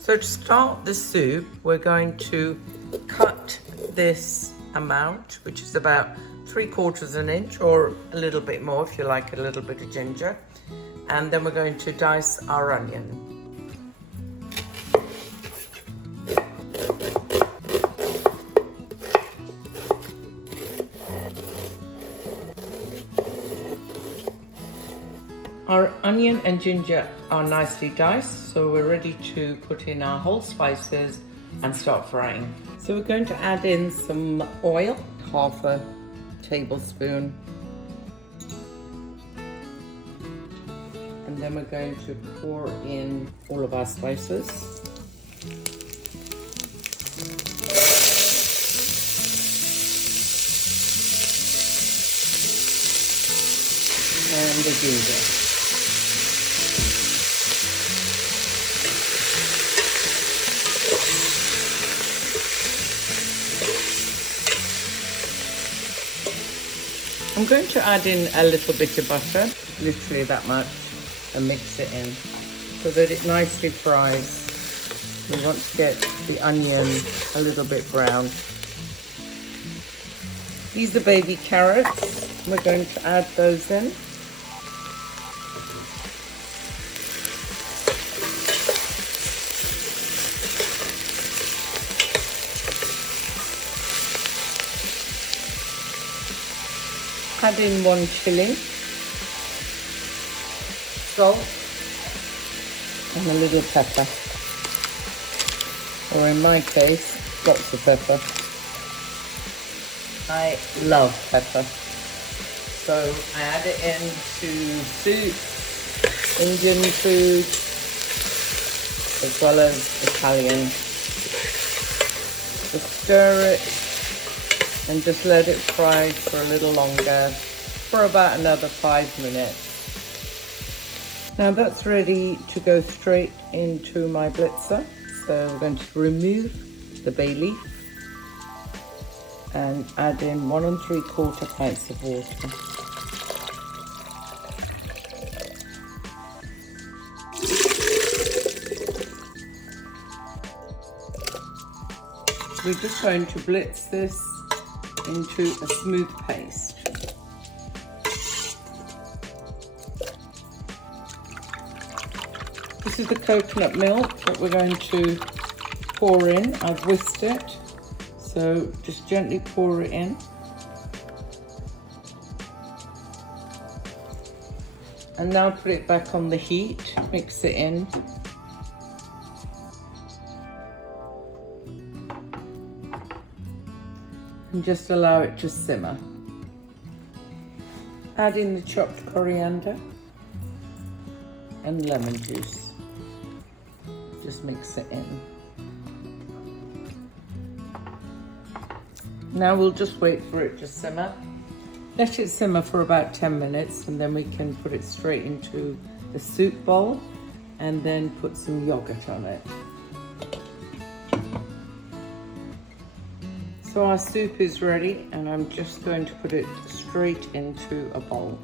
So to start the soup, we're going to cut this amount, which is about 3/4 an inch or a little bit more if you like a little bit of ginger. And then we're going to dice our onion. Our onion and ginger are nicely diced, so we're ready to put in our whole spices and start frying. So we're going to add in some oil, 1/2 tablespoon. And then we're going to pour in all of our spices. And the ginger. I'm going to add in a little bit of butter, literally that much, and mix it in so that it nicely fries. We want to get the onion a little bit brown. These are baby carrots. We're going to add those in. Add in 1 chilli, salt, and a little pepper, or in my case, lots of pepper. I love pepper, so I add it into soup, Indian food, as well as Italian. Just stir it and just let it fry for a little longer, for about another 5 minutes. Now that's ready to go straight into my blitzer. So we're going to remove the bay leaf and add in 1 3/4 pints of water. We're just going to blitz this into a smooth paste. This is the coconut milk that we're going to pour in. I've whisked it, so just gently pour it in. And now put it back on the heat, mix it in. And just allow it to simmer. Add in the chopped coriander and lemon juice. Just mix it in. Now we'll just wait for it to simmer. Let it simmer for about 10 minutes and then we can put it straight into the soup bowl and then put some yogurt on it. So our soup is ready and I'm just going to put it straight into a bowl.